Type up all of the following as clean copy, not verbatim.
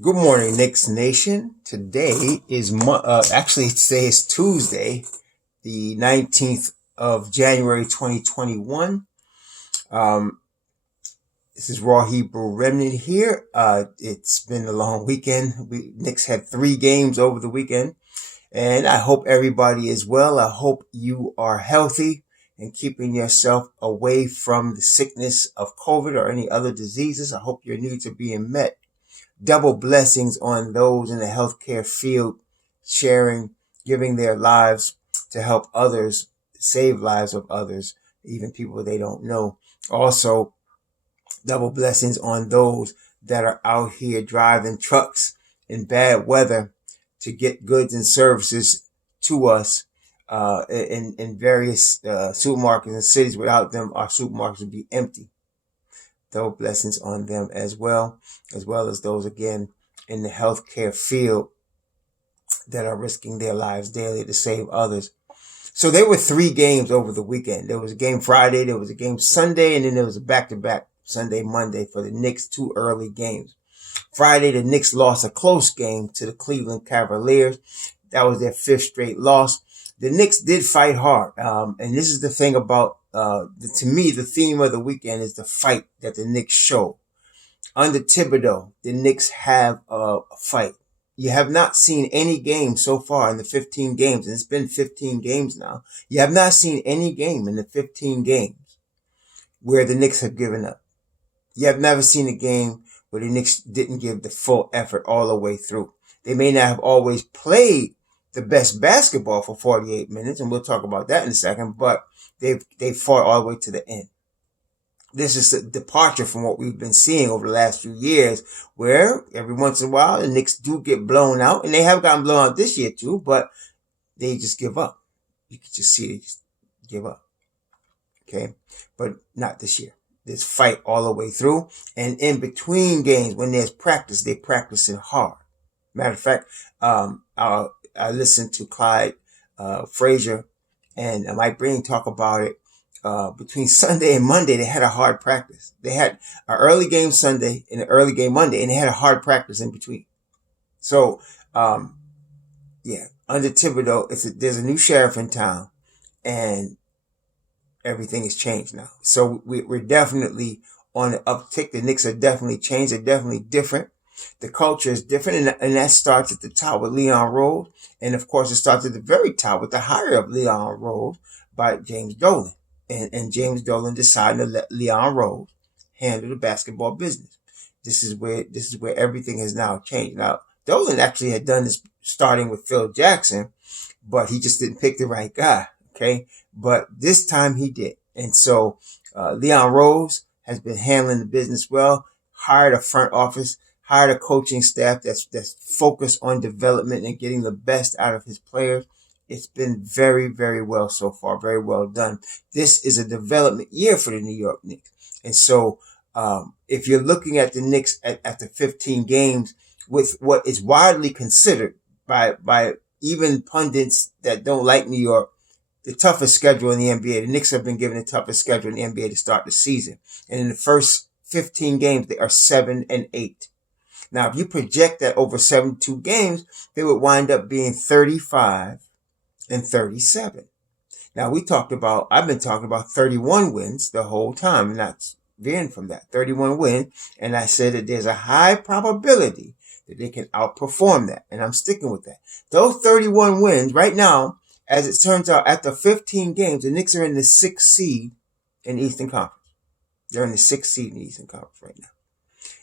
Good morning, Knicks Nation. Today is Tuesday, the 19th of January, 2021. Um, this is Raw Hebrew Remnant here. It's been a long weekend. Knicks had 3 games over the weekend, and I hope everybody is well. I hope you are healthy and keeping yourself away from the sickness of COVID or any other diseases. I hope your needs are being met. Double blessings on those in the healthcare field, sharing, giving their lives to help others, save lives of others, even people they don't know. Also, double blessings on those that are out here driving trucks in bad weather to get goods and services to us in various supermarkets and cities. Without them, our supermarkets would be empty. Double blessings on them as well as those again in the healthcare field that are risking their lives daily to save others. So there were 3 games over the weekend. There was a game Friday, there was a game Sunday, and then there was a back-to-back Sunday, Monday for the Knicks, 2 early games. Friday, the Knicks lost a close game to the Cleveland Cavaliers. That was their 5th straight loss. The Knicks did fight hard. And this is the thing about, to me, the theme of the weekend is the fight that the Knicks show. Under Thibodeau, the Knicks have a fight. You have not seen any game so far in the 15 games, and it's been 15 games now. You have not seen any game in the 15 games where the Knicks have given up. You have never seen a game where the Knicks didn't give the full effort all the way through. They may not have always played the best basketball for 48 minutes, and we'll talk about that in a second, but they've fought all the way to the end. This is a departure from what we've been seeing over the last few years, where every once in a while the Knicks do get blown out, and they have gotten blown out this year too, but they just give up. You can just see they just give up. Okay? But not this year. There's fight all the way through, and in between games, when there's practice, they practicing hard. Matter of fact, I listened to Clyde Frazier and Mike Breen talk about it. Between Sunday and Monday, they had a hard practice. They had an early game Sunday and an early game Monday, and they had a hard practice in between. So, under Thibodeau, there's a new sheriff in town, and everything has changed now. So we're definitely on the uptick. The Knicks are definitely changed. They're definitely different. The culture is different, and that starts at the top with Leon Rose. And, of course, it starts at the very top with the hire of Leon Rose by James Dolan. And James Dolan decided to let Leon Rose handle the basketball business. This is where everything has now changed. Now, Dolan actually had done this starting with Phil Jackson, but he just didn't pick the right guy. Okay, but this time he did, and so Leon Rose has been handling the business well. Hired a front office, hired a coaching staff that's focused on development and getting the best out of his players. It's been very, very well so far. Very well done. This is a development year for the New York Knicks. And so if you're looking at the Knicks at the 15 games with what is widely considered by even pundits that don't like New York, the toughest schedule in the NBA. The Knicks have been given the toughest schedule in the NBA to start the season. And in the first 15 games, they are 7-8. Now, if you project that over 72 games, they would wind up being 35-37. Now, I've been talking about 31 wins the whole time, not veering from that. 31 wins, and I said that there's a high probability that they can outperform that, and I'm sticking with that. Those 31 wins right now, as it turns out, after 15 games, the Knicks are in the 6th seed in the Eastern Conference. They're in the 6th seed in the Eastern Conference right now.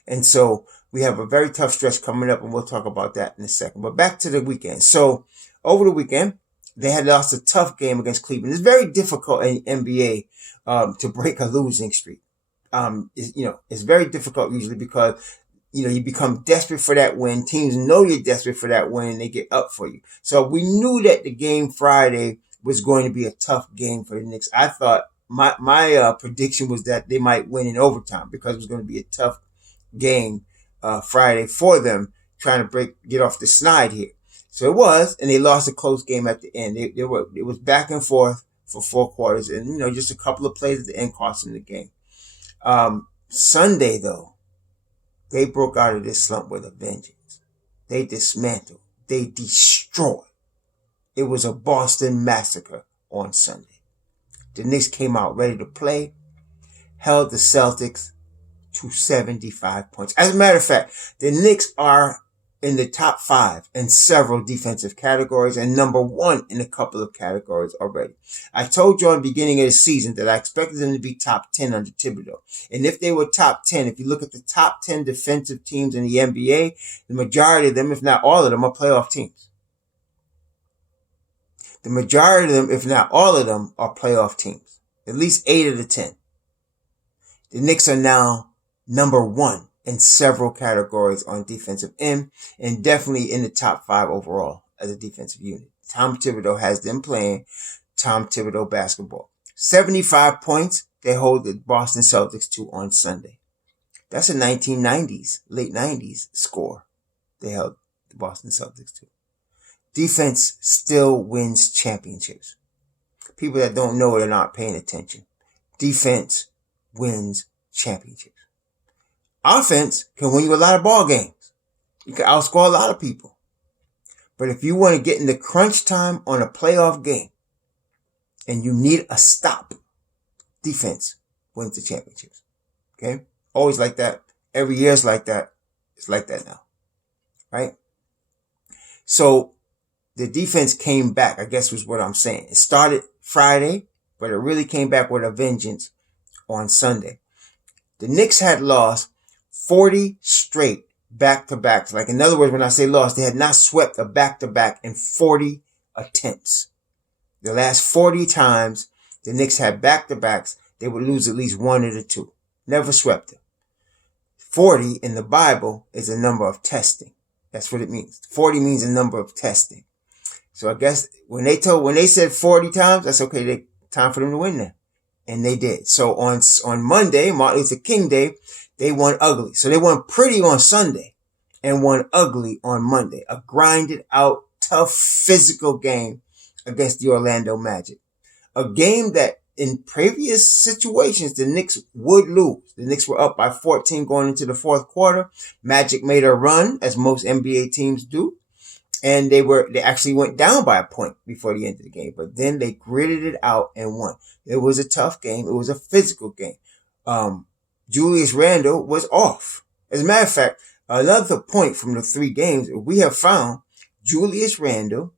And so we have a very tough stretch coming up, and we'll talk about that in a second. But back to the weekend. So over the weekend, they had lost a tough game against Cleveland. It's very difficult in NBA to break a losing streak. It's very difficult usually because you become desperate for that win. Teams know you're desperate for that win, and they get up for you. So we knew that the game Friday was going to be a tough game for the Knicks. I thought my prediction was that they might win in overtime because it was going to be a tough game Friday for them, trying to get off the snide here. So it was, and they lost a close game at the end. It was back and forth for 4 quarters, and just a couple of plays at the end cost them the game. Sunday though, they broke out of this slump with a vengeance. They dismantled. They destroyed. It was a Boston massacre on Sunday. The Knicks came out ready to play, held the Celtics to 75 points. As a matter of fact, the Knicks are in the top 5 in several defensive categories and number 1 in a couple of categories already. I told you on the beginning of the season that I expected them to be top 10 under Thibodeau. And if they were top 10, if you look at the top 10 defensive teams in the NBA, the majority of them, if not all of them, are playoff teams. The majority of them, if not all of them, are playoff teams. At least 8 of the 10. The Knicks are now number 1 in several categories on defensive end and definitely in the top 5 overall as a defensive unit. Tom Thibodeau has them playing Tom Thibodeau basketball. 75 points they hold the Boston Celtics to on Sunday. That's a 1990s, late 90s score they held the Boston Celtics to. Defense still wins championships. People that don't know it are not paying attention. Defense wins championships. Offense can win you a lot of ball games. You can outscore a lot of people. But if you want to get in the crunch time on a playoff game and you need a stop, defense wins the championships. Okay? Always like that. Every year is like that. It's like that now. Right? So the defense came back, I guess was what I'm saying. It started Friday, but it really came back with a vengeance on Sunday. The Knicks had lost 40 straight back-to-backs. Like, in other words, when I say lost, they had not swept a back-to-back in 40 attempts. The last 40 times the Knicks had back-to-backs, they would lose at least one of the two. Never swept them. 40 in the Bible is a number of testing. That's what it means. 40 means a number of testing. So I guess when they said 40 times, that's okay. Time for them to win that. And they did. So on Monday, Martin Luther King Day, they won ugly. So they won pretty on Sunday and won ugly on Monday. A grinded out, tough, physical game against the Orlando Magic. A game that in previous situations, the Knicks would lose. The Knicks were up by 14 going into the fourth quarter. Magic made a run, as most NBA teams do. And they actually went down by a point before the end of the game. But then they gritted it out and won. It was a tough game. It was a physical game. Julius Randle was off. As a matter of fact, another point from the 3 games, we have found Julius Randle,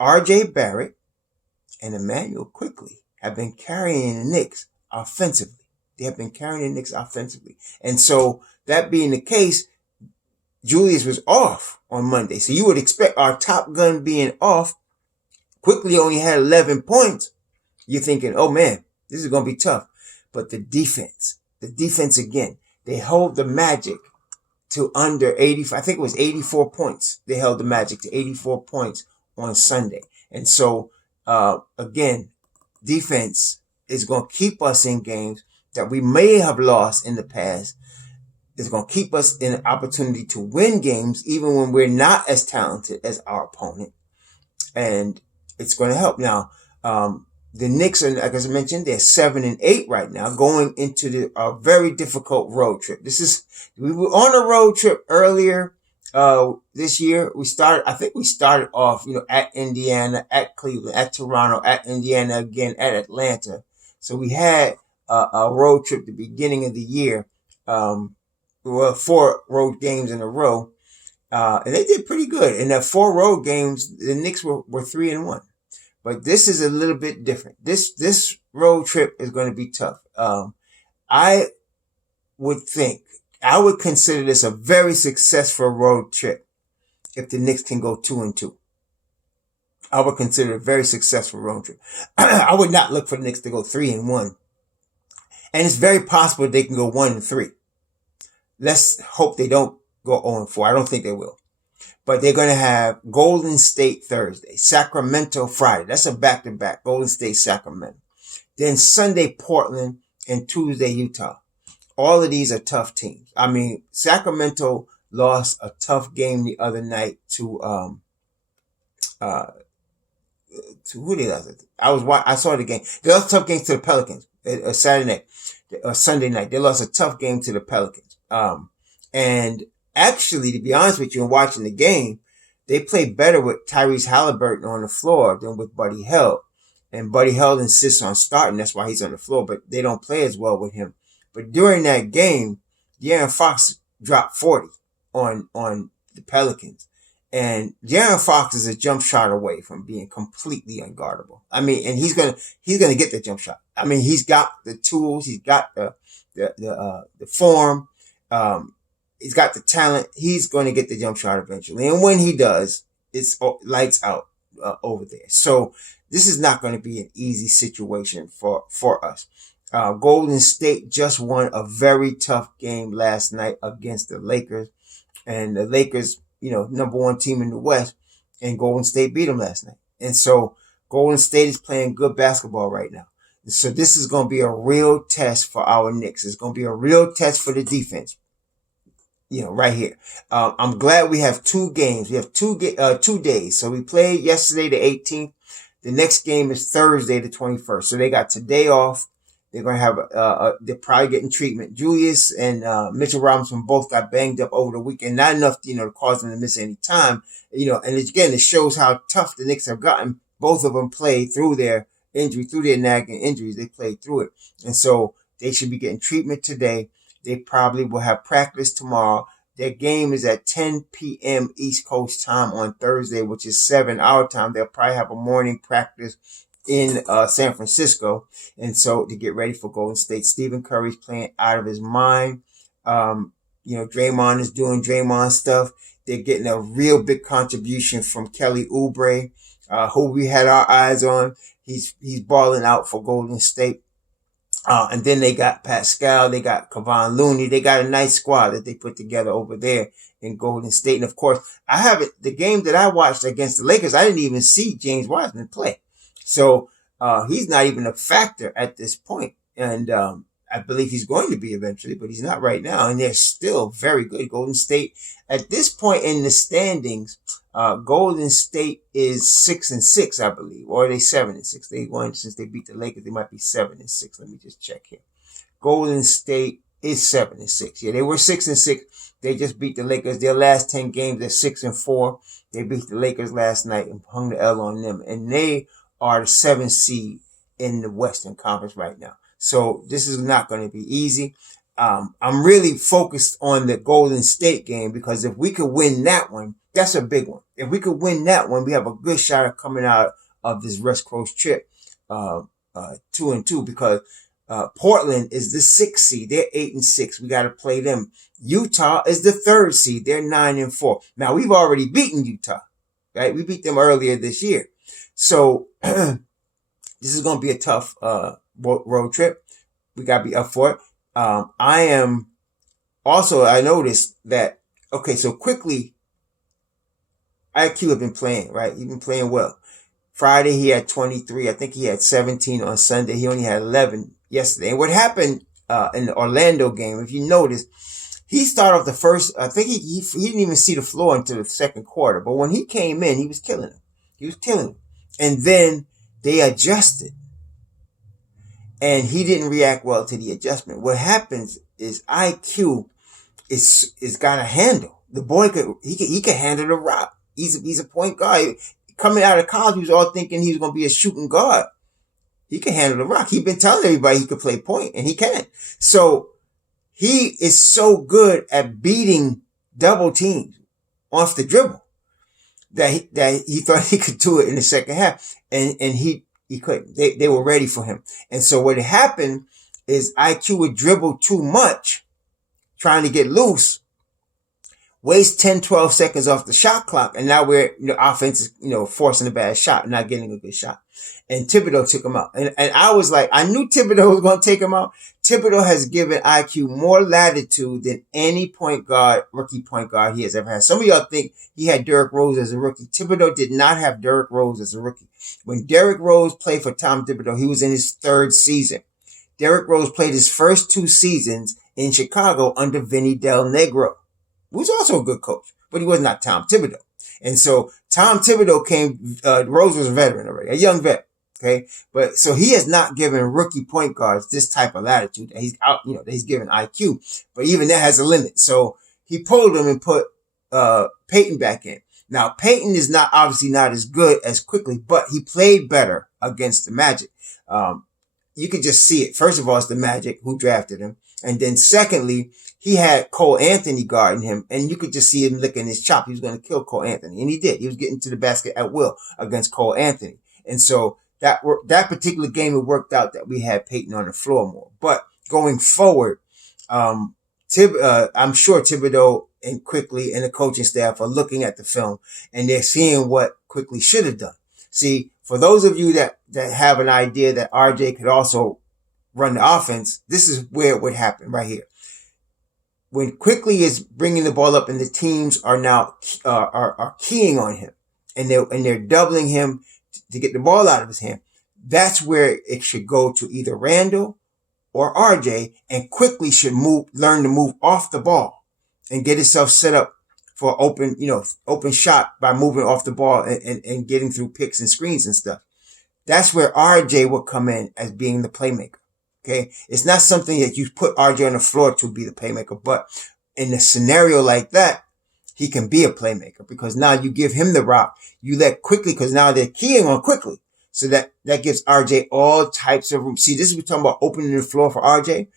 R.J. Barrett, and Emmanuel Quickley have been carrying the Knicks offensively. They have been carrying the Knicks offensively. And so that being the case, Julius was off on Monday. So you would expect our top gun being off. Quickly only had 11 points. You're thinking, oh man, this is going to be tough. But the defense again, they hold the Magic to under 80. I think it was 84 points. They held the Magic to 84 points on Sunday. And so, again, defense is going to keep us in games that we may have lost in the past. It's going to keep us in an opportunity to win games even when we're not as talented as our opponent. And it's going to help. Now, the Knicks are, like I mentioned, they're 7-8 right now, going into a very difficult road trip. We were on a road trip earlier, this year. We started off, at Indiana, at Cleveland, at Toronto, at Indiana again, at Atlanta. So we had a road trip at the beginning of the year. 4 road games in a row. And they did pretty good. In that 4 road games, the Knicks were 3-1. But this is a little bit different. This road trip is going to be tough. I would consider this a very successful road trip if the Knicks can go 2-2. I would consider it a very successful road trip. I would not look for the Knicks to go 3-1. And it's very possible they can go 1-3. Let's hope they don't go 0-4. I don't think they will. But they're going to have Golden State Thursday, Sacramento Friday. That's a back-to-back. Golden State, Sacramento. Then Sunday, Portland, and Tuesday, Utah. All of these are tough teams. I mean, Sacramento lost a tough game the other night to who they lost? I saw the game. They lost a tough game to the Pelicans. Sunday night. They lost a tough game to the Pelicans. And actually, to be honest with you, in watching the game, they play better with Tyrese Halliburton on the floor than with Buddy Hield. And Buddy Hield insists on starting. That's why he's on the floor, but they don't play as well with him. But during that game, De'Aaron Fox dropped 40 on the Pelicans. And De'Aaron Fox is a jump shot away from being completely unguardable. I mean, and he's gonna get the jump shot. I mean, he's got the tools, he's got the form, he's got the talent. He's going to get the jump shot eventually. And when he does, it's lights out over there. So this is not going to be an easy situation for us. Golden State just won a very tough game last night against the Lakers. And the Lakers, number one team in the West, and Golden State beat them last night. And so Golden State is playing good basketball right now. So this is going to be a real test for our Knicks. It's going to be a real test for the defense. Right here. I'm glad we have 2 games. We have 2 days. So we played yesterday, the 18th. The next game is Thursday, the 21st. So they got today off. They're going to have, they're probably getting treatment. Julius and Mitchell Robinson both got banged up over the weekend. Not enough, to cause them to miss any time. And again, it shows how tough the Knicks have gotten. Both of them played through their injury, through their nagging injuries. They played through it. And so they should be getting treatment today. They probably will have practice tomorrow. Their game is at 10 p.m. East Coast time on Thursday, which is 7 our time. They'll probably have a morning practice in San Francisco. And so to get ready for Golden State, Stephen Curry's playing out of his mind. Draymond is doing Draymond stuff. They're getting a real big contribution from Kelly Oubre, who we had our eyes on. He's balling out for Golden State. And then they got Pascal, they got Kevon Looney, they got a nice squad that they put together over there in Golden State. And of course, the game that I watched against the Lakers, I didn't even see James Wiseman play. So, he's not even a factor at this point. And, I believe he's going to be eventually, but he's not right now. And they're still very good. Golden State, at this point in the standings, Golden State is 6-6, I believe, or are they 7-6? They won since they beat the Lakers. They might be 7-6. Let me just check here. Golden State is 7-6. Yeah, they were 6-6. They just beat the Lakers. Their last 10 games, they're 6-4. They beat the Lakers last night and hung the L on them. And they are the 7th seed in the Western Conference right now. So this is not going to be easy. I'm really focused on the Golden State game because if we could win that one, that's a big one. If we could win that one, we have a good shot of coming out of this West Coast trip, 2-2 because, Portland is the 6th seed. They're 8-6. We got to play them. Utah is the 3rd seed. They're 9-4. Now we've already beaten Utah, right? We beat them earlier this year. So this is going to be a tough, road trip. We got to be up for it. I noticed that, so quickly, IQ have been playing, right? He's been playing well. Friday, he had 23. I think he had 17 on Sunday. He only had 11 yesterday. And what happened, in the Orlando game, if you notice, he started off the first, I think he didn't even see the floor until the second quarter. But when he came in, he was killing him. And then they adjusted. And he didn't react well to the adjustment. What happens is IQ is got a handle. The boy he could handle the rock. He's a point guard. Coming out of college, he was all thinking he was going to be a shooting guard. He can handle the rock. He's been telling everybody he could play point, and he can. So he is so good at beating double teams off the dribble that he thought he could do it in the second half, and he couldn't. They were ready for him. And so what happened is IQ would dribble too much, trying to get loose, waste 10, 12 seconds off the shot clock. And now offense is, forcing a bad shot, not getting a good shot. And Thibodeau took him out. And I was like, I knew Thibodeau was going to take him out. Thibodeau has given IQ more latitude than any rookie point guard he has ever had. Some of y'all think he had Derrick Rose as a rookie. Thibodeau did not have Derrick Rose as a rookie. When Derrick Rose played for Tom Thibodeau, he was in his 3rd season. Derrick Rose played his first 2 seasons in Chicago under Vinny Del Negro, who's also a good coach, but he was not Tom Thibodeau. And so Tom Thibodeau Rose was a veteran already, a young vet. Okay. But so he has not given rookie point guards this type of latitude that he's out, that he's given IQ, but even that has a limit. So he pulled him and put Peyton back in. Now, Peyton is obviously not as good as Quickly, but he played better against the Magic. You could just see it. First of all, it's the Magic who drafted him. And then secondly, he had Cole Anthony guarding him, and you could just see him licking his chop. He was going to kill Cole Anthony, and he did. He was getting to the basket at will against Cole Anthony. And so that particular game, it worked out that we had Peyton on the floor more. But going forward, I'm sure Thibodeau and Quickly and the coaching staff are looking at the film, and they're seeing what Quickly should have done. See, for those of you that have an idea that RJ could also run the offense, this is where it would happen right here. When Quickly is bringing the ball up and the teams are now are keying on him, and they're doubling him to get the ball out of his hand, that's where it should go to either Randall or RJ, and Quickly should learn to move off the ball and get himself set up for open shot by moving off the ball and getting through picks and screens and stuff. That's where RJ will come in as being the playmaker. Okay. It's not something that you put RJ on the floor to be the playmaker, but in a scenario like that, he can be a playmaker because now you give him the rock. You let Quickly, because now they're keying on Quickly. So that gives RJ all types of room. See, this is we're talking about opening the floor for RJ.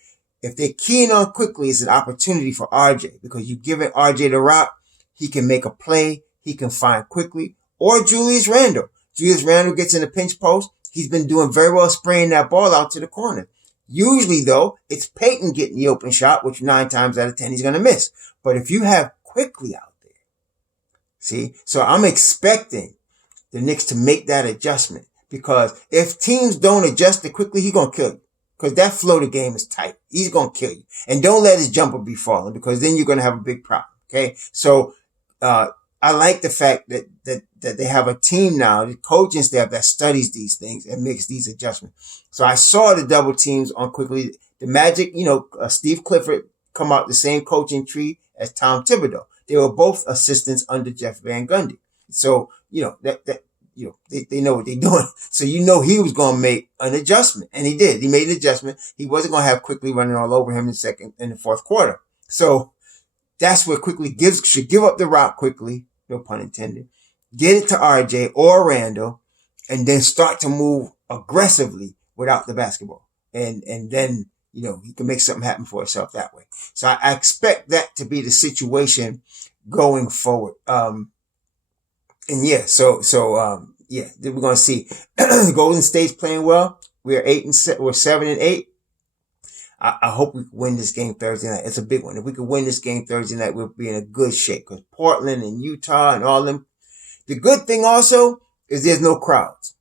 If they're keying on Quickly, it's an opportunity for RJ because you're giving RJ the rock. He can make a play. He can find Quickly or Julius Randle. Julius Randle gets in a pinch post. He's been doing very well spraying that ball out to the corner. Usually, though, it's Peyton getting the open shot, which 9 times out of 10 he's going to miss. But if you have Quickly out there, see, so I'm expecting the Knicks to make that adjustment because if teams don't adjust it quickly, he's going to kill you because that floater game is tight. He's going to kill you. And don't let his jumper be falling because then you're going to have a big problem. Okay. So, I like the fact that they have a team now, the coaching staff that studies these things and makes these adjustments. So I saw the double teams on Quickly. The Magic, Steve Clifford come out the same coaching tree as Tom Thibodeau. They were both assistants under Jeff Van Gundy. So, they know what they're doing. So, he was going to make an adjustment, and he did. He made an adjustment. He wasn't going to have Quickly running all over him in the fourth quarter. So that's where Quickly should give up the rock quickly. No pun intended. Get it to RJ or Randall and then start to move aggressively without the basketball. And then, he can make something happen for himself that way. So I expect that to be the situation going forward. We're going to see Golden State's playing well. We're 7-8. I hope we win this game Thursday night. It's a big one. If we could win this game Thursday night, we'll be in a good shape because Portland and Utah and all them. The good thing also is there's no crowds.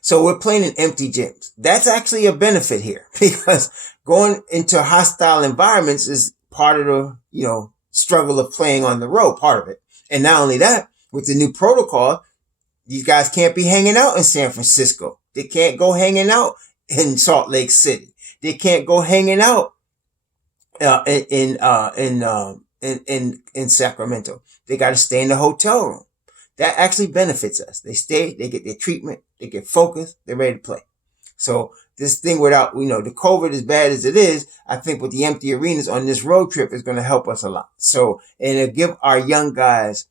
So we're playing in empty gyms. That's actually a benefit here because going into hostile environments is part of the, struggle of playing on the road, part of it. And not only that, with the new protocol, these guys can't be hanging out in San Francisco. They can't go hanging out in Salt Lake City. They can't go hanging out in Sacramento. They got to stay in the hotel room. That actually benefits us. They stay, they get their treatment, they get focused, they're ready to play. So this thing without, the COVID as bad as it is, I think with the empty arenas on this road trip is going to help us a lot. So, and it'll give our young guys,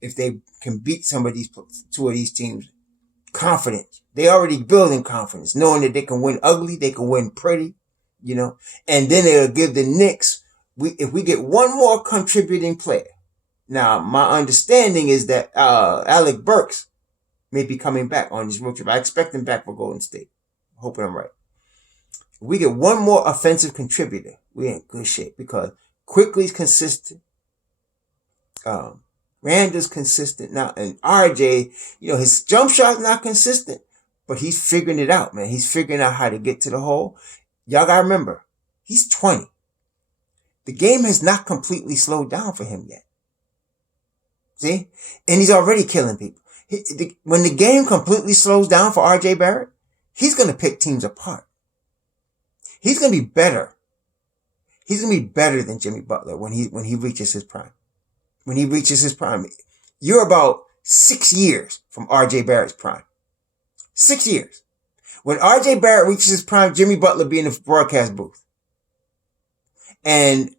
if they can beat two of these teams, confidence. They already building confidence, knowing that they can win ugly, they can win pretty, and then it'll give the Knicks, if we get one more contributing player. Now, my understanding is that, Alec Burks may be coming back on this road trip. I expect him back for Golden State. Hoping I'm right. If we get one more offensive contributor, we're in good shape because Quickly's consistent. Randall's consistent now, and RJ, his jump shot's not consistent, but he's figuring it out, man. He's figuring out how to get to the hole. Y'all gotta remember, he's 20. The game has not completely slowed down for him yet. See? And he's already killing people. When the game completely slows down for RJ Barrett, he's gonna pick teams apart. He's gonna be better. He's gonna be better than Jimmy Butler when he reaches his prime. When he reaches his prime, you're about 6 years from RJ Barrett's prime. 6 years. When RJ Barrett reaches his prime, Jimmy Butler be in the broadcast booth. And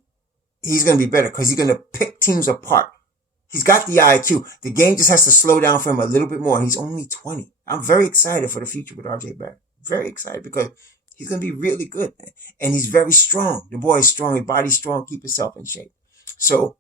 he's going to be better because he's going to pick teams apart. He's got the IQ. The game just has to slow down for him a little bit more. He's only 20. I'm very excited for the future with RJ Barrett. Very excited because he's going to be really good. And he's very strong. The boy is strong. His body's strong. Keep himself in shape. So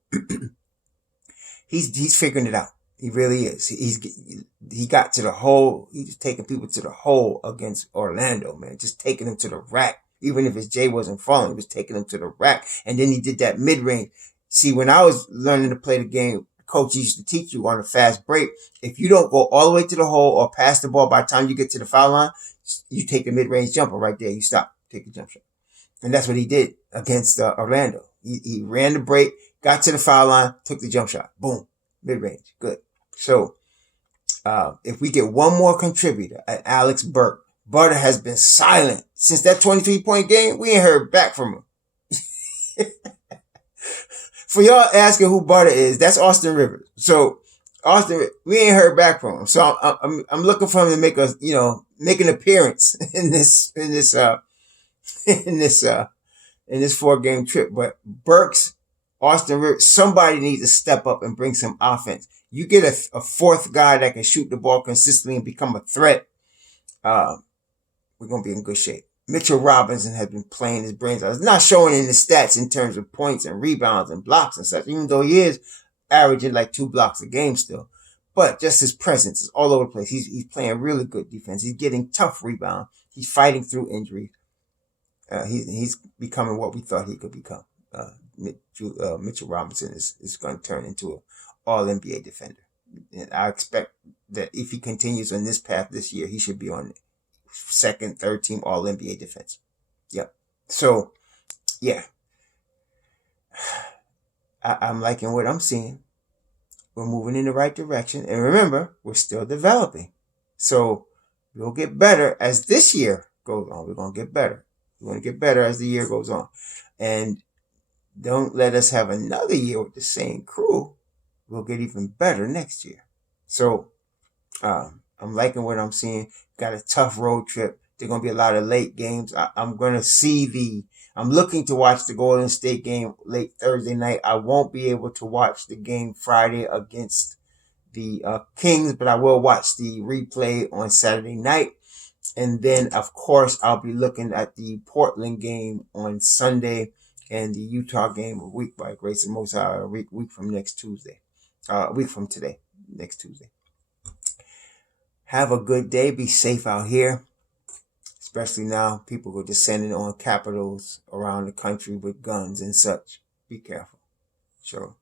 he's figuring it out. He really is. He got to the hole. He's taking people to the hole against Orlando, man. Just taking them to the rack. Even if his J wasn't falling, he was taking them to the rack. And then he did that mid-range. See, when I was learning to play the game, coach used to teach you on a fast break. If you don't go all the way to the hole or pass the ball by the time you get to the foul line, you take the mid-range jumper right there. You stop. Take the jump shot. And that's what he did against Orlando. He ran the break, got to the foul line, took the jump shot. Boom. Mid-range. Good. So, if we get one more contributor at Alex Burke, Butter has been silent since that 23-point game. We ain't heard back from him. For y'all asking who Butter is, that's Austin Rivers. So, Austin, we ain't heard back from him. So I'm looking for him to make make an appearance in this 4-game trip. But Burks, Austin Rivers, somebody needs to step up and bring some offense. You get a fourth guy that can shoot the ball consistently and become a threat. We're going to be in good shape. Mitchell Robinson has been playing his brains out. It's not showing in the stats in terms of points and rebounds and blocks and such, even though he is averaging like 2 blocks a game still. But just his presence is all over the place. He's playing really good defense. He's getting tough rebound. He's fighting through injury. He's becoming what we thought he could become. Mitchell Robinson is going to turn into an all-NBA defender. And I expect that if he continues on this path this year, he should be on second, third team all-NBA defense. Yep. So, yeah. I'm liking what I'm seeing. We're moving in the right direction. And remember, we're still developing. So, we'll get better as this year goes on. We're going to get better. We're going to get better as the year goes on. And don't let us have another year with the same crew. We'll get even better next year. So, I'm liking what I'm seeing. Got a tough road trip. There's going to be a lot of late games. I'm looking to watch the Golden State game late Thursday night. I won't be able to watch the game Friday against the Kings, but I will watch the replay on Saturday night. And then, of course, I'll be looking at the Portland game on Sunday and the Utah game a week by grace of Most High, a week from next Tuesday. A week from today, next Tuesday. Have a good day. Be safe out here. Especially now, people are descending on capitals around the country with guns and such. Be careful. Sure.